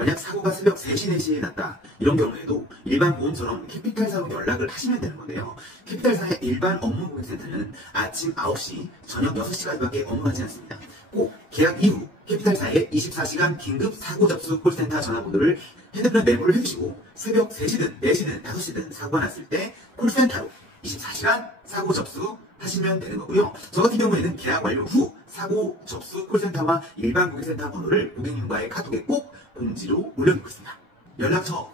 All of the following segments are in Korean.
만약 사고가 새벽 3시, 4시에 났다. 이런 경우에도 일반 보험처럼 캐피탈사로 연락을 하시면 되는 건데요. 캐피탈사의 일반 업무 고객센터는 아침 9시, 저녁 6시까지밖에 업무하지 않습니다. 꼭 계약 이후 캐피탈사의 24시간 긴급 사고 접수 콜센터 전화번호를 핸드폰에 메모를 해주시고 새벽 3시든 4시든 5시든 사고가 났을 때 콜센터로 24시간 사고 접수 하시면 되는 거고요. 저 같은 경우에는 계약 완료 후 사고 접수 콜센터와 일반 고객센터 번호를 고객님과의 카톡에 꼭 공지로 올려놓고 있습니다. 연락처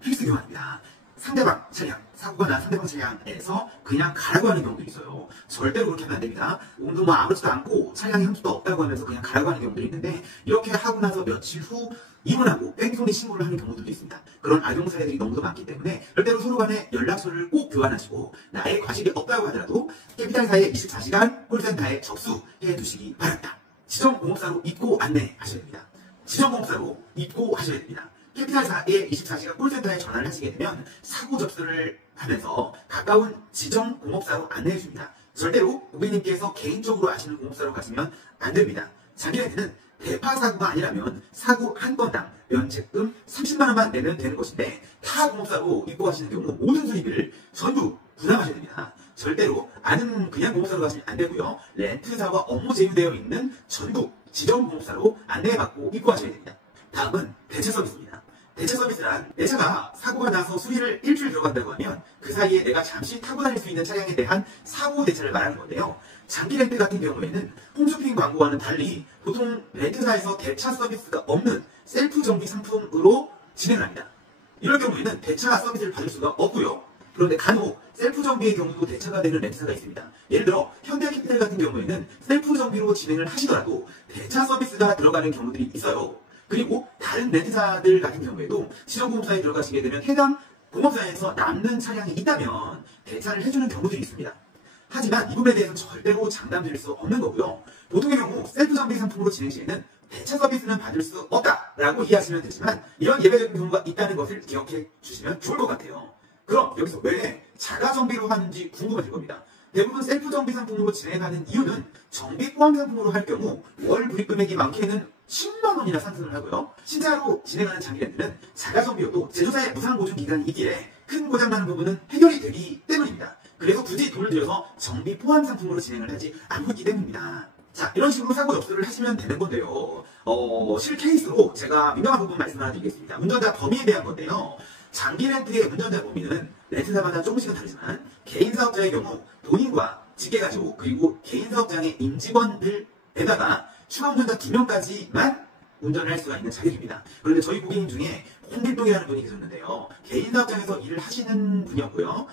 필수 교환입니다. 상대방 차량, 사고가 난 상대방 차량에서 그냥 가라고 하는 경우도 있어요. 절대로 그렇게 하면 안 됩니다. 오늘 뭐 아무렇지도 않고 차량에 흠집도 없다고 하면서 그냥 가라고 하는 경우도 있는데 이렇게 하고 나서 며칠 후 입원하고 뺑소니 신고를 하는 경우들도 있습니다. 그런 악용 사례들이 너무도 많기 때문에 절대로 서로 간에 연락처를 꼭 교환하시고 나의 과실이 없다고 하더라도 캐피탈사의 24시간 콜센터에 접수해 두시기 바랍니다. 지정공업사로 입고 안내하셔야 됩니다. 지정공업사로 입고 하셔야 됩니다. 캐피탈사의 24시간 콜센터에 전화를 하시게 되면 사고 접수를 하면서 가까운 지정공업사로 안내해 줍니다. 절대로 고객님께서 개인적으로 아시는 공업사로 가시면 안 됩니다. 자기네들은 대파사고가 아니라면 사고 한 건당 면책금 30만원만 내면 되는 것인데 타 공업사로 입고 가시는 경우 모든 수리비를 전부 부담하셔야 됩니다. 절대로 아는 그냥 공업사로 가시면 안 되고요. 렌트사와 업무 제휴되어 있는 전국 지정공업사로 안내받고 입고 가셔야 됩니다. 다음은 대체 서비스입니다. 대체 서비스란 내 차가 사고가 나서 수리를 일주일 들어간다고 하면 그 사이에 내가 잠시 타고 다닐 수 있는 차량에 대한 사고 대체를 말하는 건데요. 장기 렌트 같은 경우에는 홈쇼핑 광고와는 달리 보통 렌트사에서 대차 서비스가 없는 셀프 정비 상품으로 진행을 합니다. 이럴 경우에는 대차 서비스를 받을 수가 없고요. 그런데 간혹 셀프 정비의 경우도 대차가 되는 렌트사가 있습니다. 예를 들어 현대캐피탈 같은 경우에는 셀프 정비로 진행을 하시더라도 대차 서비스가 들어가는 경우들이 있어요. 그리고 다른 렌트사들 같은 경우에도 지정공업사에 들어가시게 되면 해당 공업사에서 남는 차량이 있다면 대차를 해주는 경우들이 있습니다. 하지만 이 부분에 대해서는 절대로 장담드릴 수 없는 거고요. 보통의 경우 셀프 정비 상품으로 진행 시에는 대차 서비스는 받을 수 없다라고 이해하시면 되지만 이런 예외적인 경우가 있다는 것을 기억해 주시면 좋을 것 같아요. 그럼 여기서 왜 자가 정비로 하는지 궁금하실 겁니다. 대부분 셀프 정비 상품으로 진행하는 이유는 정비 포함 상품으로 할 경우 월 불입 금액이 많게는 10만원이나 상승을 하고요. 신차로 진행하는 장기 렌트는 자가 정비여도 제조사의 무상 보증 기간이 있기에 큰 고장 나는 부분은 해결이 되기 때문입니다. 그래서 굳이 돈을 들여서 정비 포함 상품으로 진행을 하지 않기 때문입니다. 자, 이런 식으로 사고 접수를 하시면 되는 건데요. 실 케이스로 제가 민감한 부분 말씀 하나 드리겠습니다. 운전자 범위에 대한 건데요. 장기 렌트의 운전자 범위는 렌트사마다 조금씩은 다르지만 개인 사업자의 경우 본인과 직계가족 그리고 개인 사업장의 임직원들에다가 추가 운전자 2명까지만 운전을 할 수가 있는 자격입니다. 그런데 저희 고객님 중에 홍길동이라는 분이 계셨는데요. 개인 사업장에서 일을 하시는 분이었고요.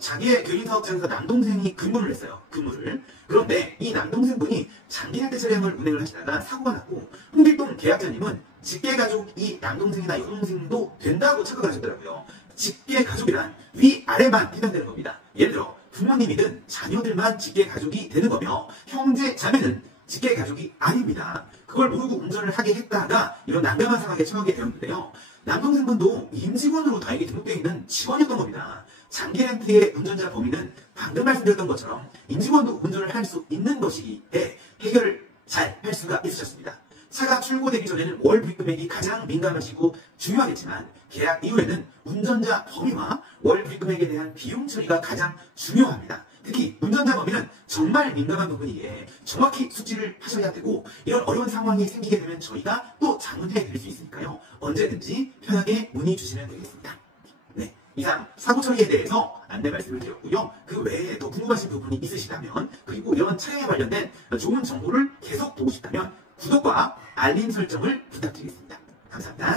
자기의 개인 사업장에서 남동생이 근무를 했어요. 근무를. 그런데 이 남동생분이 장기 렌트 차량을 운행을 하시다가 사고가 났고 홍길동 계약자님은 직계가족이 남동생이나 여동생도 된다고 착각을 하셨더라고요. 직계가족이란 위아래만 해당되는 겁니다. 예를 들어 부모님이든 자녀들만 직계가족이 되는 거며 형제, 자매는 직계가족이 아닙니다. 그걸 모르고 운전을 하게 했다가 이런 난감한 상황에 처하게 되었는데요. 남동생분도 임직원으로 다행히 등록되어 있는 직원이었던 겁니다. 장기 렌트의 운전자 범위는 방금 말씀드렸던 것처럼 임직원도 운전을 할 수 있는 것이기에 해결을 잘 할 수가 있으셨습니다. 차가 출고되기 전에는 월 불입 금액이 가장 민감하시고 중요하겠지만 계약 이후에는 운전자 범위와 월 불입 금액에 대한 비용 처리가 가장 중요합니다. 특히 운전자 범위는 정말 민감한 부분이기에 정확히 숙지를 하셔야 되고 이런 어려운 상황이 생기게 되면 저희가 또 자문해 드릴 수 있으니까요. 언제든지 편하게 문의 주시면 되겠습니다. 네, 이상 사고 처리에 대해서 안내 말씀을 드렸고요. 그 외에 더 궁금하신 부분이 있으시다면 그리고 이런 차량에 관련된 좋은 정보를 계속 보고 싶다면 구독과 알림 설정을 부탁드리겠습니다. 감사합니다.